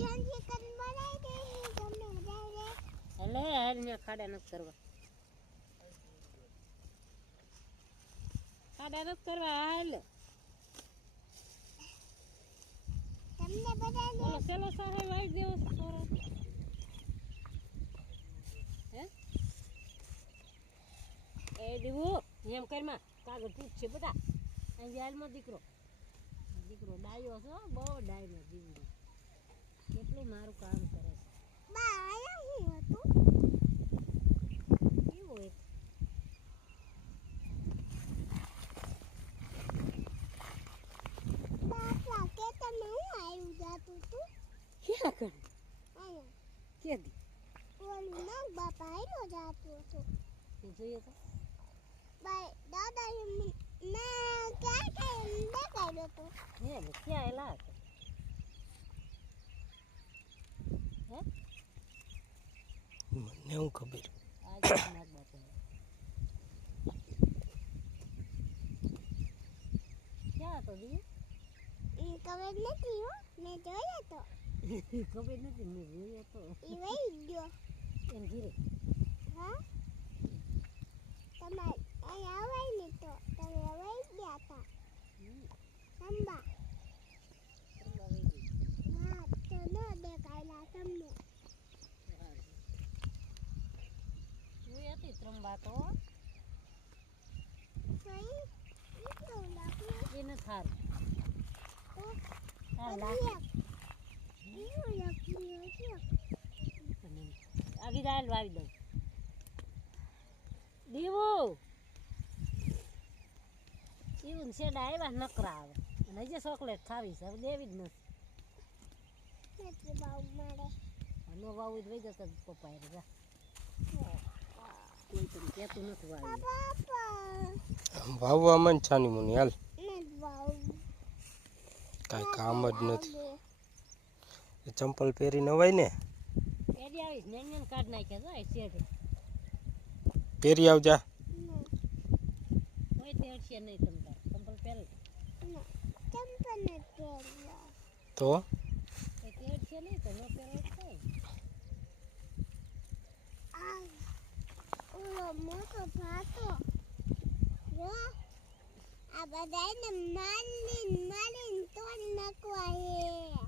જલ્દી કર બનાઈ દે તમને વધારે એટલે હાલ મે ખાડા નથી કરવા હાલ તમને બધાને ઓલો સેલો સારે વાઈ દેવો સોરો હે એ દીવો એમ કરમાં કાગળ તૂટશે બધા અહીં હાલમાં દીકરો ડાયો છે બહુ ડાયનો દીવો કેટલું મારું કામ કરે છે બા આયા હું હતું દીવો એક બાપા કે તમે હું આવ્યું જાતું તું ક્યાં કર આયા કે દી ઓલું ના બાપા આયલો જાતું હતું એ જોઈએ તો બાય દાદા ના ક્યાં દેખાડ્યો તો હે ને ક્યાં એલા હે મને હું ખબર આજે માર બાપા ક્યાં તો દી ખબર નથી હો મેં જોયો તો ખબર નથી મેં જોયો તો ઈ વઈ ગયો એમ ઘીરે હા તમારે અહીંયા અવાય નહીં તો તમે અવાઈ ગયા હતા સંબા હા તો ન દેખાયેલા તમને જોઈ હતી ત્રંબા તો સહી એટલું લાગ્યું એને થારું તો હા એટલું લાગ્યું છે આગી દાલ વાવી દઉં દીવો એવું શેડા આવ્યા નકરા આવે અને હજી ચોકલેટ ખાવી છે હવે દેવી જ નથી બાઉ મારે નથી નો વાવું જ વહી જતો પપ્પા એ જા કોઈ તમને કહેતું નથી વાવી પાપા વાવવા મન છાની મુની હાલ નથી બાઉ કાંઈ કામ જ નથી એ ચંપલ પહેરી નવાય ને એડી આવીશ ને કાઢ નાખ્યા જાય શેઠે પહેરી આવજા કોઈ તેડશે નહીં તમતા ચંપલ પહેરે ચંપલ નથી પહેરવા તો કોઈ તેડશે નહીં તો ન પહેરો થાય આ ઓલો મોટો ભાતો જો આ બધાને મારીને તોડ નાખવા હે